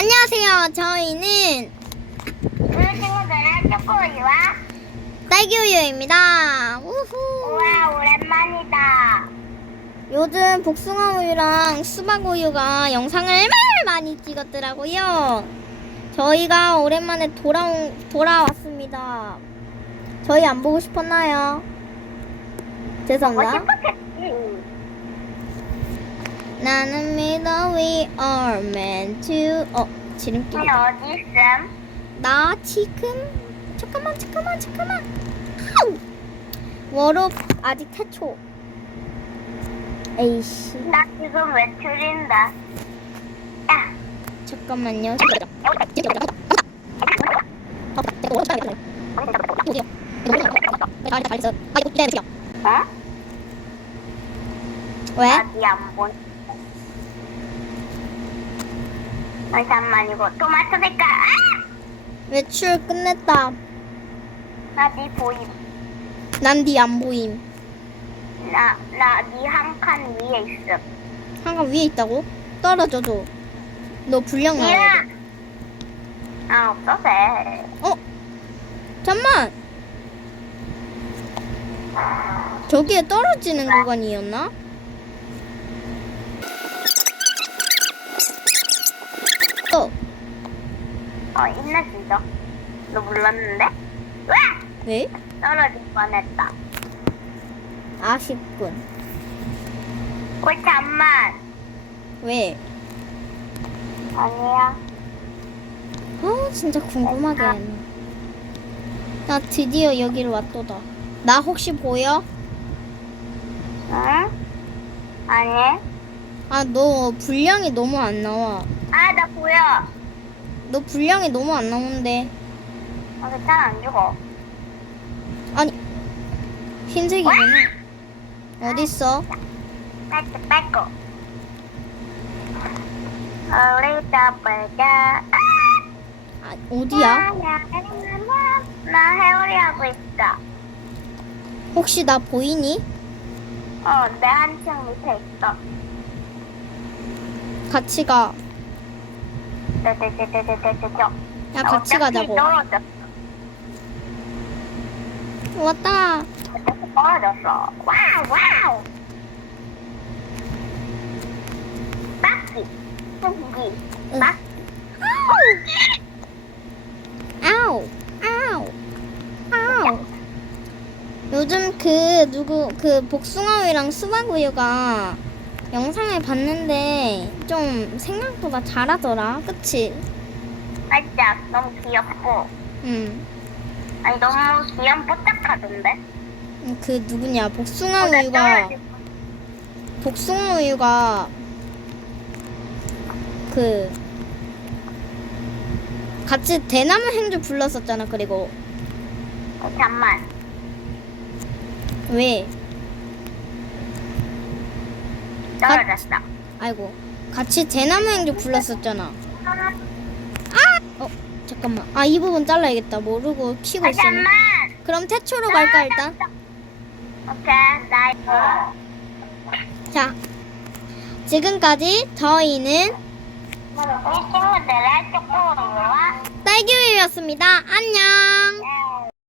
안녕하세요. 저희는 우리 친구들은 초코우유와 딸기우유입니다. 우후. 우와 오랜만이다. 요즘 복숭아 우유랑 수박 우유가 영상을 매일 많이 찍었더라고요. 저희가 오랜만에 돌아온 돌아왔습니다. 저희 안 보고 싶었나요? 뭐 죄송합니다. 싶었겠지. 나는 믿어 we are meant to 어 지름길 니 어디 있음? 나 지금 잠깐만 잠깐만 잠깐만 아우! 워롭 아직 태초 에이씨 나 지금 외출인다. 야, 잠깐만요 어? 왜? 어디 안 보니? 어, 잠만 이거 토마토 색깔. 아! 외출 끝냈다 나네 보임. 난네안 보임 나나네 한칸 위에 있음. 한강 위에 있다고? 떨어져줘 너 불량 야. 돼아 없어세. 어? 잠만 저기에 떨어지는 구간이었나? 어 어 있네 진짜. 너 몰랐는데? 와! 왜? 떨어질 뻔했다. 아쉽군 어 잠만. 왜? 아니야. 어 진짜 궁금하게 하네 나 드디어 여기를 왔도다 나 혹시 보여? 응? 아니. 아 너 분량이 너무 안 나와 아, 나 보여. 너 분량이 너무 안 나오는데 아, 괜찮아, 안 죽어. 아니 흰색이구나 어딨어? 뺏고, 뺏고. 우리 떠보자. 아! 아, 어디야? 나 해오리 하고 있어. 혹시 나 보이니? 어, 내 한층 밑에 있어. 같이 가. 야 같이 가자고. 왔다. 떨어졌어. 와우, 와우. 아우, 아우, 아우. 요즘 그 누구 그 복숭아우유랑 수박우유가 영상을 봤는데 좀 생각보다 잘하더라. 그치? 살짝 너무 귀엽고. 응. 아니, 너무 귀염 뽀짝하던데? 음, 그 누구냐 어, 나 복숭아우유가 떨어질 복숭아 우유가 그 같이 대나무 행주 불렀었잖아. 그리고 어, 잠만. 왜? 떨어졌어. 아이고 같이 대나무 행주 불렀었잖아. 어 잠깐만. 아 이 부분 잘라야겠다. 모르고 키고 아, 있었네. 잠만. 그럼 태초로 갈까 일단? 오케이, 나 이거. 자 지금까지 저희는 우리 친구들의 초코우유와 딸기우유였습니다. 안녕. 네,